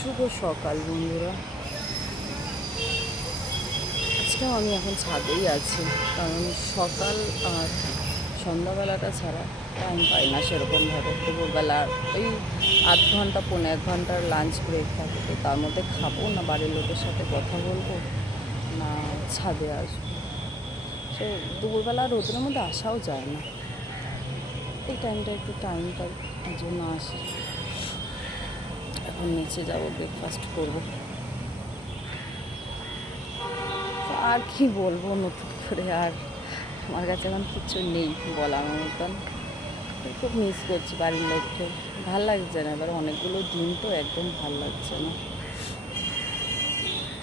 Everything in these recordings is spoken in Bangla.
শুভ সকাল বন্ধুরা। আজকেও আমি এখন ছাদেই আছি, কারণ সকাল আর সন্ধ্যাবেলাটা ছাড়া টাইম পাই না সেরকমভাবে। দুপুরবেলা ওই আধ ঘন্টা 1.5 ঘন্টার লাঞ্চ ব্রেক থাকে, তো তার মধ্যে খাবো না বাড়ির লোকের সাথে কথা বলবো, না ছাদে আসবো। সে দুপুরবেলা রোদের মধ্যে আসাও যায় না, এই টাইমটা একটু টাইম পাই, এই জন্য আসি। এখন নিচে যাবো, ব্রেকফাস্ট করবো। আর কি বলবো নতুন করে, আর আমার কাছে এখন কিছু নেই বলার মতন। খুব মিস করছি বাড়ির লোককে, ভাল লাগছে না। এবার অনেকগুলো দিন তো একদম ভাল লাগছে না।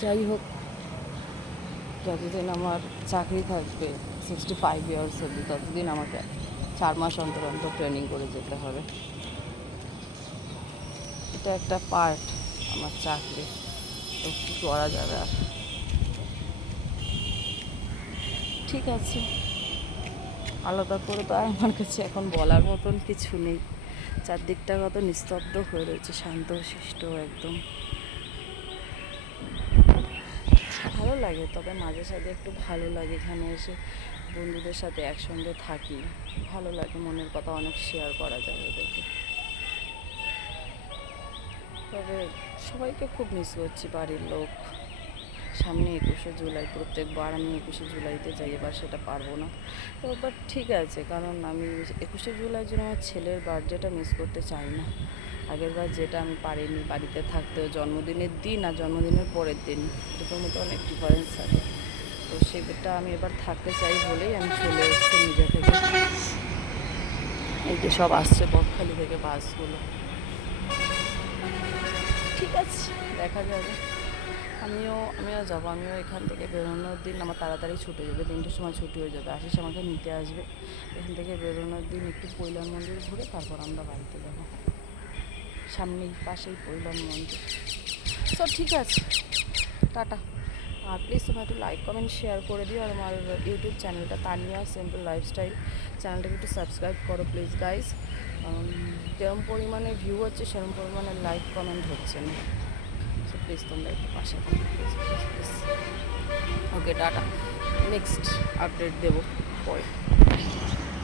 যাই হোক, যতদিন আমার চাকরি থাকবে 65 ইয়ার্স অবধি, ততদিন আমাকে 4 মাস অন্তর অন্তর ট্রেনিং করে যেতে হবে। এটা একটা পার্ট আমার চাকরি, তো কী করা যাবে আর। ঠিক আছে, আলাদা করে তো আর আমার কাছে এখন বলার মতন কিছু নেই। চারদিকটা কত নিস্তব্ধ হয়ে রয়েছে, শান্ত শিষ্ট একদম। ভালো লাগে, তবে মাঝে সাঝে একটু ভালো লাগে এখানে এসে বন্ধুদের সাথে একসঙ্গে থাকি। ভালো লাগে, মনের কথা অনেক শেয়ার করা যায় ওদেরকে। তবে সবাইকে খুব মিস করছি, বাড়ির লোক। সামনে 21শে জুলাই, প্রত্যেকবার আমি 21শে জুলাইতে যাই, এবার সেটা পারবো না। তো বাট ঠিক আছে, কারণ আমি 21শে জুলাইয়ের জন্য আমার ছেলের বার্থডেটা মিস করতে চাই না। আগেরবার যেটা আমি পারিনি বাড়িতে থাকতে, জন্মদিনের দিন আর জন্মদিনের পরের দিন দুটোর মধ্যে অনেক ডিফারেন্স থাকে, তো সেটা আমি এবার থাকতে চাই বলেই আমি চলে এসেছি নিজে থেকে। এই যে সব আসছে বকখালি থেকে বাসগুলো। ঠিক আছে, দেখা যাবে। আমিও যাবো। আমিও এখান থেকে বেরোনোর দিন আমার তাড়াতাড়ি ছুটে যাবে, 3টের সময় ছুটি হয়ে যাবে। আশিস আমাকে নিতে আসবে। এখান থেকে বেরোনোর দিন একটু পৈলান মন্দির ঘুরে তারপর আমরা বাড়িতে যাবো। সামনেই পাশেই পৈলান মন্দির। সব ঠিক আছে, টাটা। আর প্লিজ তোমরা একটু লাইক কমেন্ট শেয়ার করে দিও, আর আমার ইউটিউব চ্যানেলটা তানিয়া সিম্পল লাইফস্টাইল চ্যানেলটাকে একটু সাবস্ক্রাইব করো প্লিজ গাইজ। যেরকম পরিমাণে ভিউ হচ্ছে সেরকম পরিমাণে লাইক কমেন্ট হচ্ছে না, সো প্লিজ তোমরা একটু পাশে থাকো, please please please. Okay, tata. Next update দেবো পরে।